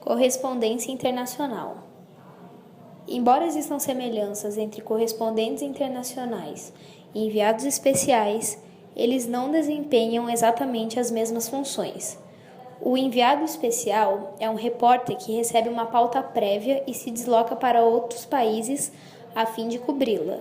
Correspondência internacional. Embora existam semelhanças entre correspondentes internacionais e enviados especiais, eles não desempenham exatamente as mesmas funções. O enviado especial é um repórter que recebe uma pauta prévia e se desloca para outros países a fim de cobri-la.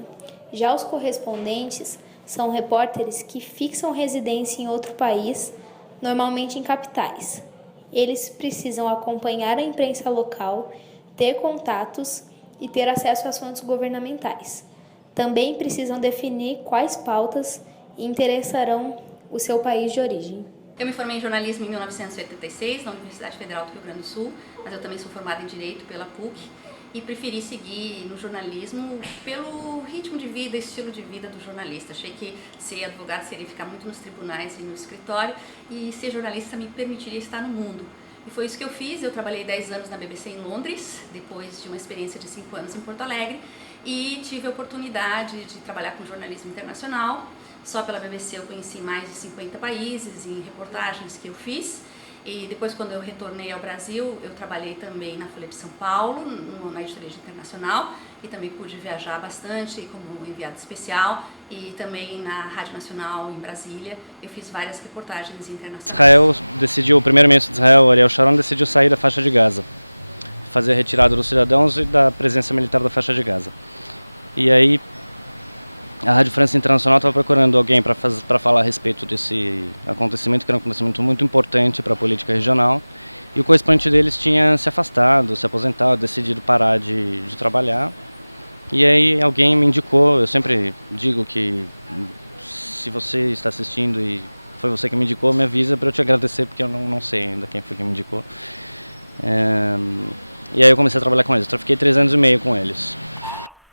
Já os correspondentes são repórteres que fixam residência em outro país, normalmente em capitais. Eles precisam acompanhar a imprensa local, ter contatos e ter acesso às fontes governamentais. Também precisam definir quais pautas interessarão o seu país de origem. Eu me formei em jornalismo em 1986 na Universidade Federal do Rio Grande do Sul, mas eu também sou formada em Direito pela PUC e preferi seguir no jornalismo pelo ritmo de vida, estilo de vida do jornalista. Achei que ser advogado seria ficar muito nos tribunais e no escritório e ser jornalista me permitiria estar no mundo. E foi isso que eu fiz. Eu trabalhei 10 anos na BBC em Londres, depois de uma experiência de 5 anos em Porto Alegre, e tive a oportunidade de trabalhar com jornalismo internacional. Só pela BBC eu conheci mais de 50 países em reportagens que eu fiz. E depois, quando eu retornei ao Brasil, eu trabalhei também na Folha de São Paulo, na editoria internacional, e também pude viajar bastante como enviada especial, e também na Rádio Nacional em Brasília. Eu fiz várias reportagens internacionais. Israel decidiu, o primeiro-ministro de Israel, Ariel Sharon, decidiu sair da faixa de Gaza, fazer a retirada dos cidadãos e da presença militar da faixa de Gaza. E aí a Rádio França Internacional estava procurando alguém para falar a respeito desse acontecimento, que era um acontecimento muito importante para a política regional, e o correspondente deles tinha se afastado, se aposentado, decidido parar de trabalhar. E aí alguém me indicou. Eu sempre digo que se você está assistindo e foi você que me indicou, me avisa para eu te agradecer, porque eu não sei ainda quem foi que me indicou. E aí eu comecei a trabalhar com eles. Eu fiquei 3 anos e meio com eles.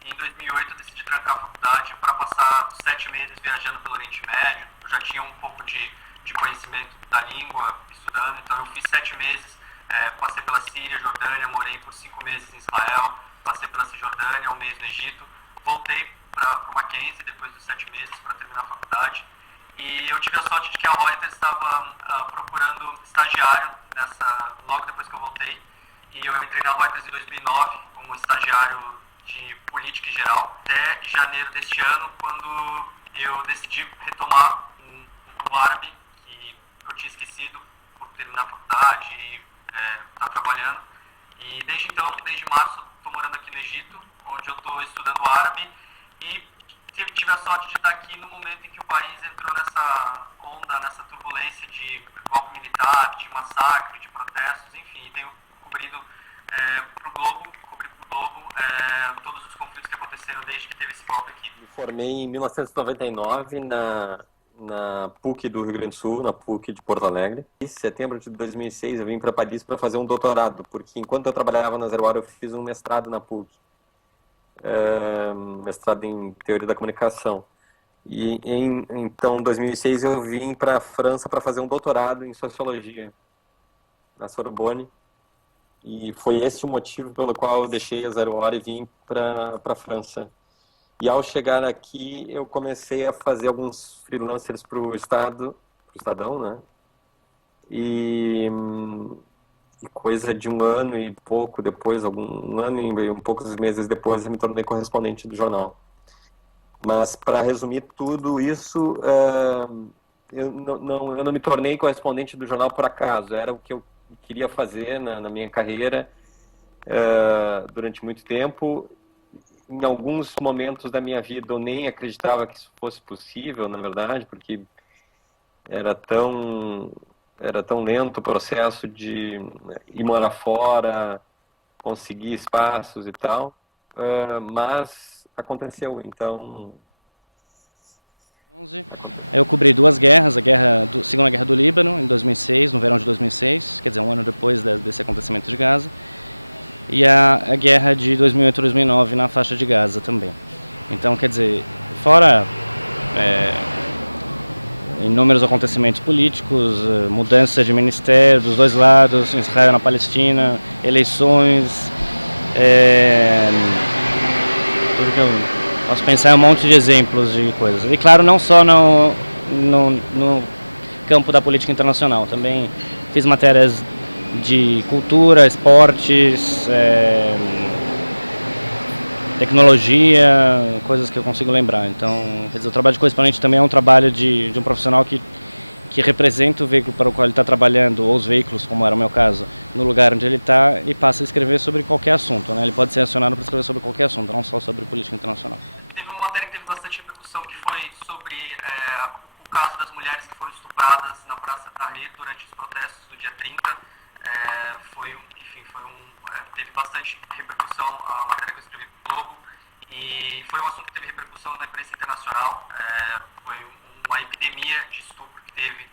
Em 2008 eu decidi trancar a faculdade para passar 7 meses viajando pelo Oriente Médio. Eu já tinha um pouco de conhecimento da língua estudando, então eu fiz 7 meses, passei pela Síria, Jordânia, morei por 5 meses em Israel, passei pela Cisjordânia, 1 mês no Egito, voltei para Mackenzie depois dos 7 meses para terminar a faculdade. E eu tive a sorte de que a Reuters estava procurando estagiário logo depois que eu voltei. E eu entrei na Reuters em 2009 como estagiário de política em geral, até janeiro deste ano, quando eu decidi retomar o árabe, que eu tinha esquecido por terminar a faculdade e estar trabalhando. E desde então, desde março, estou morando aqui no Egito, onde eu estou estudando árabe, e tive a sorte de estar aqui no momento em que o país entrou nessa onda, nessa turbulência de golpe militar, de massacre, de protestos, enfim, tenho cobrido para o Globo, todos os conflitos que aconteceram desde que teve esse golpe aqui. Me formei em 1999 na PUC do Rio Grande do Sul, na PUC de Porto Alegre. Em setembro de 2006 eu vim para Paris para fazer um doutorado, porque enquanto eu trabalhava na Zero Hora eu fiz um mestrado na PUC, mestrado em Teoria da Comunicação. E então, em 2006 eu vim para a França para fazer um doutorado em Sociologia na Sorbonne. E foi esse o motivo pelo qual eu deixei a Zero Hora e vim para a França. E ao chegar aqui, eu comecei a fazer alguns freelancers para o Estadão, né? E coisa de 1 ano e pouco depois, 1 ano e poucos meses depois, eu me tornei correspondente do jornal. Mas, para resumir tudo isso, eu não me tornei correspondente do jornal por acaso. Era o que eu queria fazer na minha carreira durante muito tempo. Em alguns momentos da minha vida eu nem acreditava que isso fosse possível, na verdade, porque era tão lento o processo de ir morar fora, conseguir espaços e tal, mas aconteceu. Então eu cobri 2 guerras, a Segunda Guerra do Líbano, em 2006, no verão de 2006, quer dizer, 1 ano depois desse acontecimento de Gaza, e a guerra de 2008 a 2009 na faixa de Gaza também. Então, quer dizer, fora inúmeros acontecimentos políticos, mudança de ministério dos 2 lados, Israel na Palestina, eleições, tudo que eu posso pensar em um monte de exemplos de coisas. E claro, não só no campo da política internacional, também fiz matérias de cultura, esportes, tecnologia, coisas que eu consigo lembrar. Então, quer dizer, o trabalho de correspondente também é um trabalho de um profissional que representa o veículo para o qual ele está trabalhando, ou os veículos, como era o meu caso, no lugar onde ele está, e passa a escrever sobre qualquer assunto, né? Ele pode ser acionado para escrever sobre qualquer assunto, não só sobre política internacional. Teve uma matéria que teve bastante repercussão, que foi sobre o caso das mulheres que foram estupradas na Praça Tahrir durante os protestos do dia 30. Teve bastante repercussão a matéria que eu escrevi para o Globo, e foi um assunto que teve repercussão na imprensa internacional. Foi uma epidemia de estupro que teve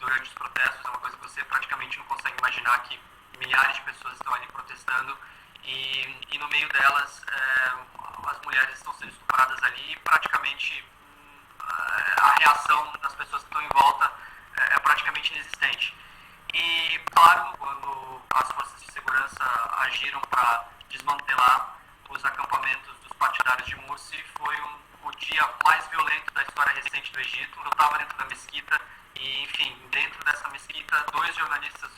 durante os protestos. É uma coisa que você praticamente não consegue imaginar, que milhares de pessoas estão ali protestando, e no meio delas as mulheres estão sendo estupradas ali, e praticamente a reação das pessoas que estão em volta é praticamente inexistente. E, claro, quando as forças de segurança agiram para desmantelar os acampamentos dos partidários de Morsi, foi o dia mais violento da história recente do Egito. Eu estava dentro da mesquita e, enfim, dentro dessa mesquita, 2 jornalistas,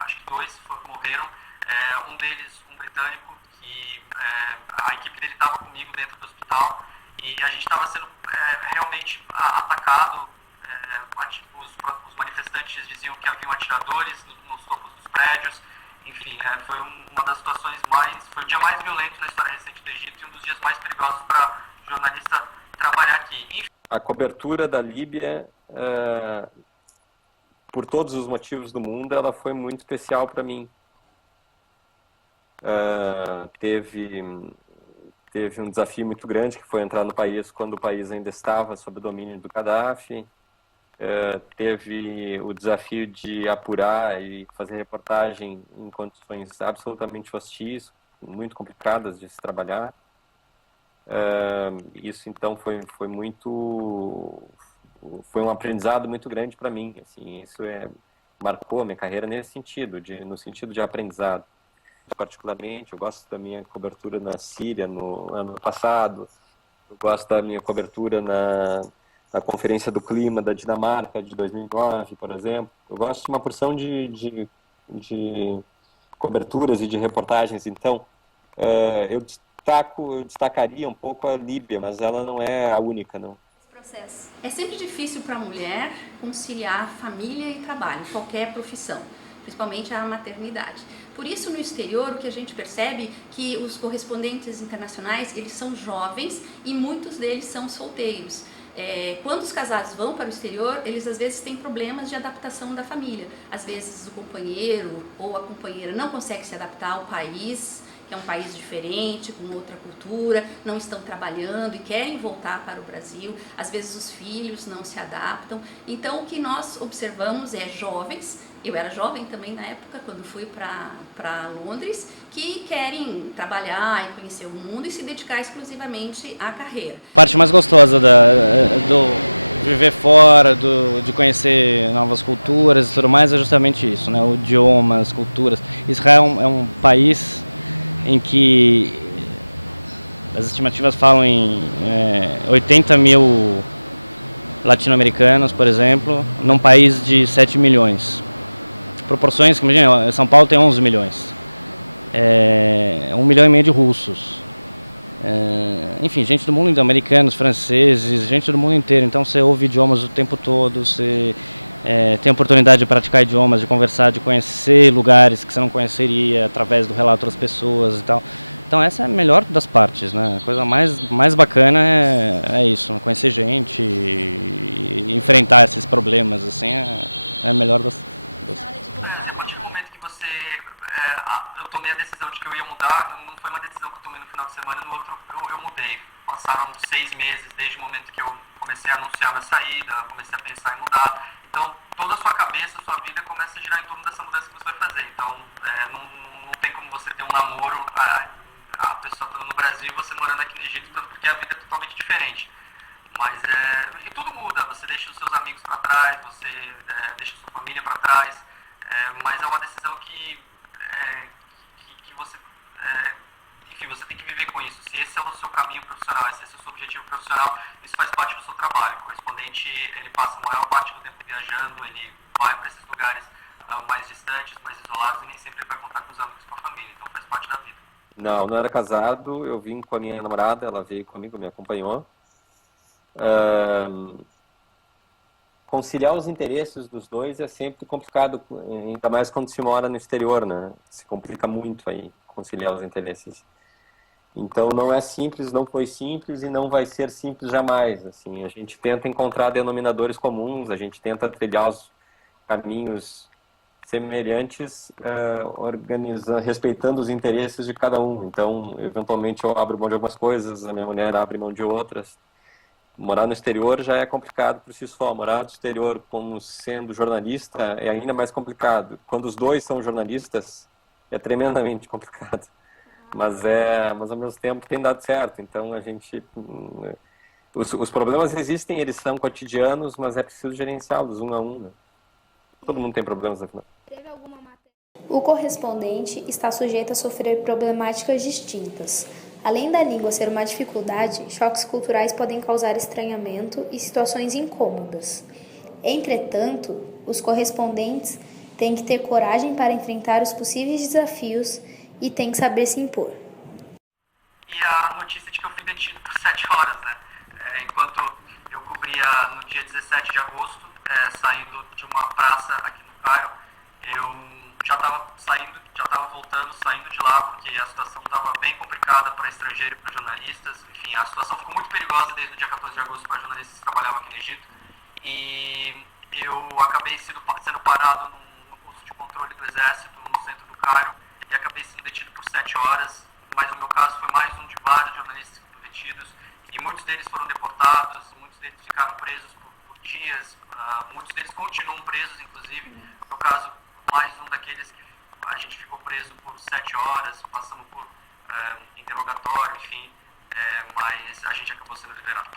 acho que 2 morreram. Um deles, um britânico, que a equipe dele estava comigo dentro do hospital, e a gente estava sendo realmente atacado. Os manifestantes diziam que haviam atiradores nos topos dos prédios. Enfim, foi uma das situações foi o dia mais violento da história recente do Egito, e um dos dias mais perigosos para jornalista trabalhar aqui. Enfim. A cobertura da Líbia, por todos os motivos do mundo, ela foi muito especial para mim. Teve um desafio muito grande, que foi entrar no país quando o país ainda estava sob o domínio do Gaddafi. Teve o desafio de apurar e fazer reportagem em condições absolutamente hostis, muito complicadas de se trabalhar. Isso então foi um aprendizado muito grande para mim. Assim, isso marcou a minha carreira nesse sentido, no sentido de aprendizado. Particularmente, eu gosto da minha cobertura na Síria no ano passado. Eu gosto da minha cobertura na Conferência do Clima da Dinamarca de 2009, por exemplo. Eu gosto de uma porção de coberturas e de reportagens. Então, eu destacaria um pouco a Líbia, mas ela não é a única, não. Processo. É sempre difícil para a mulher conciliar família e trabalho, qualquer profissão, principalmente a maternidade. Por isso, no exterior, o que a gente percebe que os correspondentes internacionais, eles são jovens e muitos deles são solteiros. Quando os casados vão para o exterior, eles às vezes têm problemas de adaptação da família. Às vezes o companheiro ou a companheira não consegue se adaptar ao país, que é um país diferente, com outra cultura, não estão trabalhando e querem voltar para o Brasil. Às vezes os filhos não se adaptam. Então o que nós observamos é jovens, eu era jovem também na época, quando fui para Londres, que querem trabalhar e conhecer o mundo e se dedicar exclusivamente à carreira. A parte mais gostosa do viver fora, de conhecer novas culturas e tudo mais é justamente isso, né? O idioma, as culturas. Israel é um país em que as estimativas falam em 80 mil latino-americanos, por exemplo, num país de 7 milhões. Proporções que, imagina, São Paulo tem 11 milhões. 1,5 milhão de russos. Enfim, gente do mundo inteiro, americanos, franceses, gente do mundo inteiro. Então você ouve idiomas o tempo todo, você tem a oportunidade de praticar idiomas, de conversar, de conhecer lugares que você não conheceria através do relato das pessoas e tal. Então essa é a melhor das partes, né? A coisa mais bacana é isso, conhecer gente e enfrentar esses problemas, assim, é a melhor das... A partir do momento que eu tomei a decisão de que eu ia mudar, não foi uma decisão que eu tomei no final de semana, no outro eu mudei. Passaram 6 meses desde o momento que eu comecei a anunciar minha saída, comecei a pensar em mudar. Então, toda a sua cabeça, a sua vida começa a girar em torno dessa mudança que você vai fazer. Então, não tem como você ter um namoro, a pessoa estando no Brasil e você morando aqui no Egito, porque a vida é totalmente diferente. Mas e tudo muda, você deixa os seus amigos para trás, você deixa a sua família para trás, mas é uma decisão que você, enfim, você tem que viver com isso. Se esse é o seu caminho profissional, se esse é o seu objetivo profissional, isso faz parte do seu trabalho. O correspondente, ele passa a maior parte do tempo viajando, ele vai para esses lugares mais distantes, mais isolados, e nem sempre ele vai contar com os amigos, com a família, então faz parte da vida. Não era casado, eu vim com a minha namorada, ela veio comigo, me acompanhou. Conciliar os interesses dos dois é sempre complicado, ainda mais quando se mora no exterior, né? Se complica muito aí conciliar os interesses. Então não é simples, não foi simples e não vai ser simples jamais. Assim, a gente tenta encontrar denominadores comuns, a gente tenta trilhar os caminhos semelhantes, respeitando os interesses de cada um. Então, eventualmente eu abro mão de algumas coisas, a minha mulher abre mão de outras. Morar no exterior já é complicado por si só. Morar no exterior como sendo jornalista é ainda mais complicado. Quando os dois são jornalistas, é tremendamente complicado. Mas ao mesmo tempo tem dado certo. Então a gente, os problemas existem, eles são cotidianos, mas é preciso gerenciá-los um a um, né? Todo mundo tem problemas, afinal. O correspondente está sujeito a sofrer problemáticas distintas. Além da língua ser uma dificuldade, choques culturais podem causar estranhamento e situações incômodas. Entretanto, os correspondentes têm que ter coragem para enfrentar os possíveis desafios e têm que saber se impor. E a notícia de que eu fui detido por 7 horas, né? Enquanto eu cobria no dia 17 de agosto, saindo de uma praça aqui no Cairo, eu já estava voltando, saindo de lá, porque a situação estava bem complicada para estrangeiro e para jornalistas. Enfim, a situação ficou muito perigosa desde o dia 14 de agosto para jornalistas que trabalhavam aqui no Egito. E eu acabei sendo parado no posto de controle do Exército, no centro do Cairo, e acabei sendo detido por 7 horas. Mas no meu caso foi mais um de vários jornalistas que foram detidos, e muitos deles foram deportados, muitos deles ficaram presos por dias, muitos deles continuam presos, inclusive. No meu caso, mais um daqueles que a gente ficou preso por 7 horas, passamos por interrogatório, enfim, mas a gente acabou sendo liberado.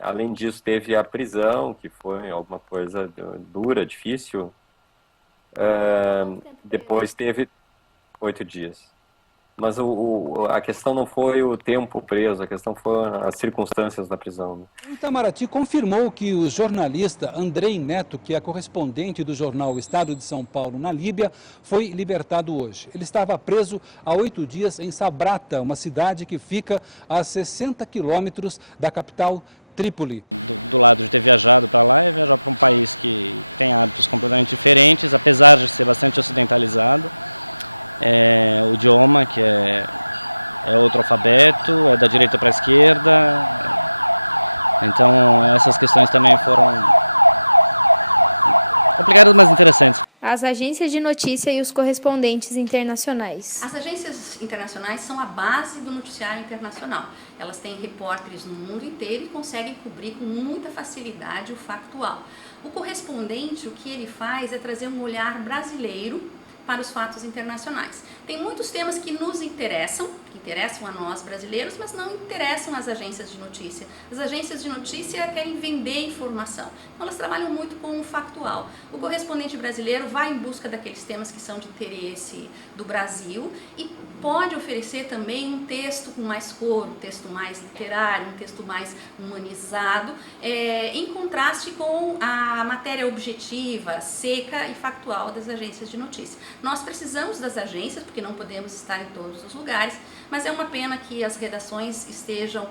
Além disso, teve a prisão, que foi alguma coisa dura, difícil. Depois teve 8 dias. Mas a questão não foi o tempo preso, a questão foram as circunstâncias da prisão. O Itamaraty confirmou que o jornalista Andrei Neto, que é correspondente do jornal Estado de São Paulo na Líbia, foi libertado hoje. Ele estava preso há 8 dias em Sabrata, uma cidade que fica a 60 quilômetros da capital Trípoli. Do lado de ter viajado para lá, é viajar para um país que tem hábitos completamente diferentes, apesar de ser bastante ocidentalizado. O idioma, que é outro alfabeto, é da direita para a esquerda. Então essas questões também foram complicadas, mas interessantes. As agências de notícia e os correspondentes internacionais. As agências internacionais são a base do noticiário internacional. Elas têm repórteres no mundo inteiro e conseguem cobrir com muita facilidade o factual. O correspondente, o que ele faz é trazer um olhar brasileiro para os fatos internacionais. Tem muitos temas que nos interessam, que interessam a nós brasileiros, mas não interessam as agências de notícia. As agências de notícia querem vender informação, então elas trabalham muito com o factual. O correspondente brasileiro vai em busca daqueles temas que são de interesse do Brasil e pode oferecer também um texto com mais cor, um texto mais literário, um texto mais humanizado, em contraste com a matéria objetiva, seca e factual das agências de notícia. Nós precisamos das agências, porque não podemos estar em todos os lugares, mas é uma pena que as redações estejam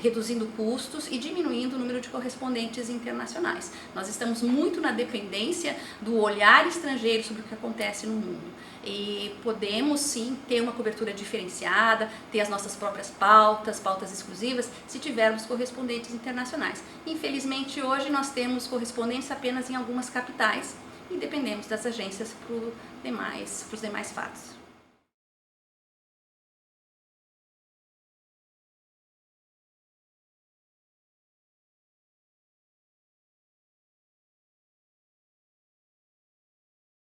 reduzindo custos e diminuindo o número de correspondentes internacionais. Nós estamos muito na dependência do olhar estrangeiro sobre o que acontece no mundo. E podemos sim ter uma cobertura diferenciada, ter as nossas próprias pautas exclusivas, se tivermos correspondentes internacionais. Infelizmente hoje nós temos correspondentes apenas em algumas capitais e dependemos das agências para os demais fatos.